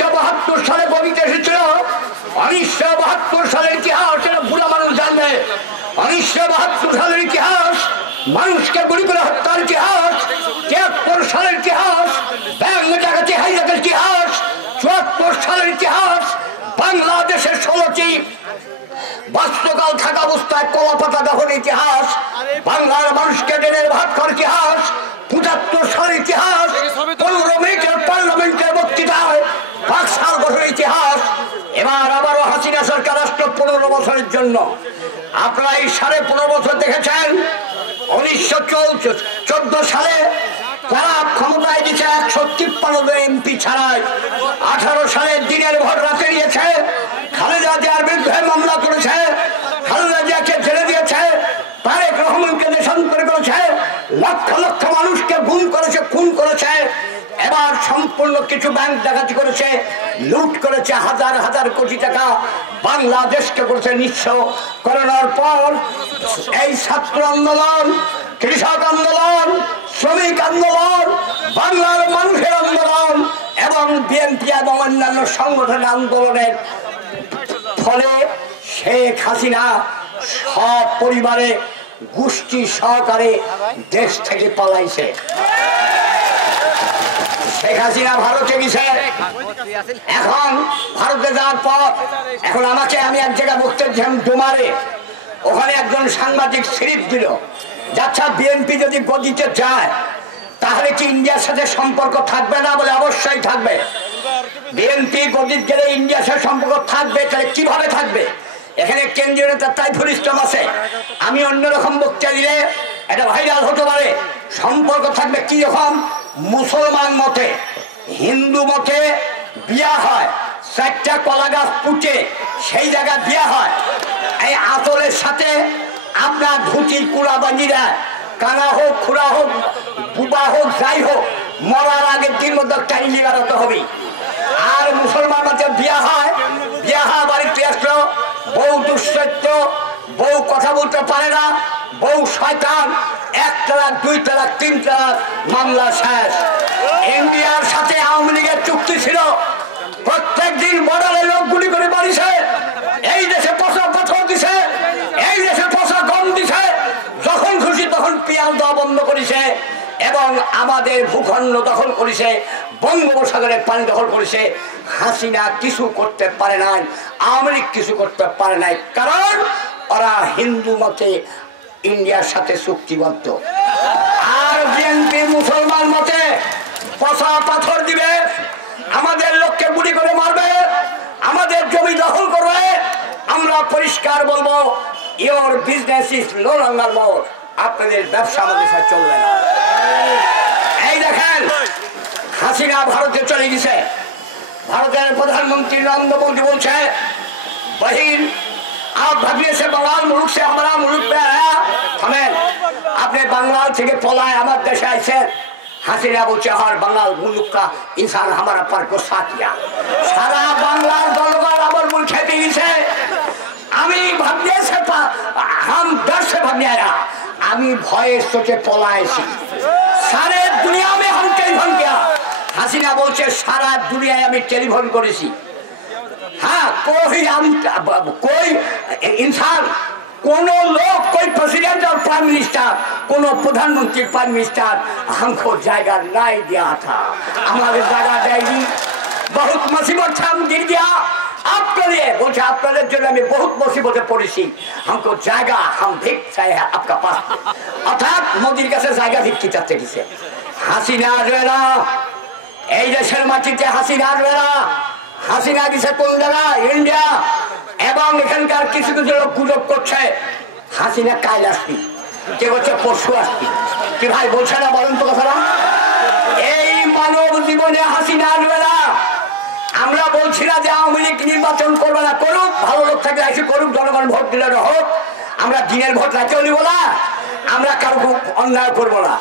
1972 সালে কবিতা এসেছিল। 1972 সালের ইতিহাস এটা বুড়া মানুষ জানবে। 1972 সালের ইতিহাস মানুষকে গুলি করে হত্যার ইতিহাস, 73 সালের ইতিহাস ব্যাংক ডাকাতি হাইজাকের ইতিহাস, 74 সালের ইতিহাস বাংলাদেশের 16টি বাস্যকাল থাকা অবস্থায় কলা পাতা দখলের ইতিহাস, বাংলার মানুষকে ডেনের ভাত খাওয়ার ইতিহাস, 75 সালের ইতিহাস 15 মিনিটের পার্লামেন্টের বক্তৃতায় পাকশাল গঠনের ইতিহাস। এবার আবারও হাসিনা সরকার রাষ্ট্র 15 বছরের জন্য। আপনারা এই 15.5 বছর দেখেছেন। 1914 সালে তারা ক্ষমতায় দিচ্ছে 153 এমপি ছাড়াই। 18 সালে দিনের ভোট রাতে নিয়েছে, খালেদা জিয়ার বিরুদ্ধে মামলা করেছে, খালেদা জিয়াকে ছেড়ে দিয়েছে, তারেক রহমানকে দেশান্তর করেছে, লক্ষ লক্ষ মানুষকে গুম করেছে, খুন করেছে। এবার সম্পূর্ণ কিছু ব্যাংক ডাকাতি করেছে, লুট করেছে, হাজার হাজার কোটি টাকা বাংলাদেশকে করেছে নিঃস্ব করানোর পর এই ছাত্র আন্দোলন, কৃষক আন্দোলন, শ্রমিক আন্দোলন, বাংলার মানুষের আন্দোলন এবং বিএনপি এবং অন্যান্য সংগঠনের আন্দোলনের ফলে শেখ হাসিনা সব পরিবারে গোষ্ঠী সহকারে দেশ থেকে পালাইছে। শেখ হাসিনা ভারতে গেছে। এখন ভারতে যাওয়ার পর এখন আমাকে আমি এক জায়গায় বক্তব্য ডোমারে, ওখানে একজন সাংবাদিক স্লিপ দিল, আচ্ছা বিএনপি যদি গদিতে যায় তাহলে কি ইন্ডিয়ার সাথে সম্পর্ক থাকবে না? বলে অবশ্যই থাকবে। বিএনপি গদিতে গেলে ইন্ডিয়ার সাথে সম্পর্ক থাকবে, তাহলে কিভাবে থাকবে? এখানে কেন্দ্রীয় নেতা তাইফুল ইসলাম আছে, আমি অন্যরকম বক্তব্য দিলে এটা ভাইরাল হতে পারে। সম্পর্ক থাকবে কি রকম? মুসলমান মতে, হিন্দু মতে বিয়া হয়, 4টা কলা গাছ পুঁতে সেই জায়গায় বিয়া হয়। এই আতলের সাথে আপনার ধুতি কুড়া বাঞ্জিরা, কানা হোক, খুড়া হোক, বুবা হোক, যাই হোক, মরার আগের দিন মধ্যে টাইলি বেড়াতে হবে। আর মুসলমান মতে বিয়া হয়, বিয়া হয় বাড়িতে আসলো, বউ দুশ্চরিত্র, বউ কথা বলতে পারে না, বউ শয়তান, 1 তালাক 2 তালাক 3 তালাক, মামলা শেষ। ইন্ডিয়ার সাথে আওয়ামী লীগের চুক্তি ছিল, প্রত্যেক দিন বর্ডারে লোক গুলি করে মারিছে, এই দেশে পচা পাথর দিছে, এই দেশে পচা গম দিছে, যখন খুশি তখন পিয়াল দেওয়া বন্ধ করেছে এবং আমাদের ভূখণ্ড দখল করেছে, বঙ্গোপসাগরের পানি দখল করেছে। হাসিনা কিছু করতে পারে নাই, আওয়ামী লীগ কিছু করতে পারে নাই, কারণ ওরা হিন্দু মতে ইন্ডিয়ার সাথে চুক্তিবদ্ধ। আর বিএনপি মুসলমান মতে পচা পাথর দিবে, আমাদের লোককে গুলি করে মারবে, আমাদের জমি দখল করবে। আমরা পরিষ্কার বলবো, your business is no longer more, আপনাদের ব্যবসা আমাদের সাথে চলবে না। এই দেখেন হাসিনা ভারতে চলে গেছে, ভারতের প্রধানমন্ত্রী নরেন্দ্র মোদী বলছে बहिन आप भागिए से बंगाल मुल्क से हमारा मुल्क पे आया, हमें अपने बंगाल से पलाए हमारे देश ऐसे হাসিনা বলছে আর বাংলার মুলুক का इंसान हमारा पर गुस्सा किया, सारा বাংলার জনগণ আমার মুখ খেতে গেছে। আমি ভাবলে से हम डर से भागने आया, আমি ভয়ে সোচে পলাইছি, সারা দুনিয়া में हम टेलीफोन किया। হাসিনা বলছে সারা দুনিয়ায় আমি টেলিফোন করেছি। हाँ कोई इंसान, कोनो लोग, कोई प्रेसिडेंट और प्राइम मिनिस्टर, कोनो प्रधानमंत्री प्राइम मिनिस्टर हमको जगह नहीं दिया था, हमारे जगह देगी, बहुत मुसीबत था, हम गिर गया आपके लिए, बोलते आपके जो मैं बहुत मुसीबतें पड़ी, हमको जगह हम भिक चाहे आपका पास, अर्थात मोदी का से जगह भिक की चाहते किसे। হাসিনা রয়েরা এই দেশের মাটিতে, হাসিনা রয়েরা, হাসিনা গেছে কোন জায়গা? ইন্ডিয়া। এবং এখানকার কিছু কিছু লোক গুজব করছে হাসিনা কাল আসবি, কে বলছে পরশু আসবি। কি ভাই বলছে না, বলেন তো কথাটা। এই মানব জীবনে হাসিনা আসবে না। আমরা বলছি না যে আওয়ামী লীগ নির্বাচন করবে না, করুক, ভালো লোক থাকলে এসে করুক, জনগণ ভোট দিলে হোক, আমরা দিনের ভোট রাতেও নিব না, আমরা কারো অন্যায় করবো না।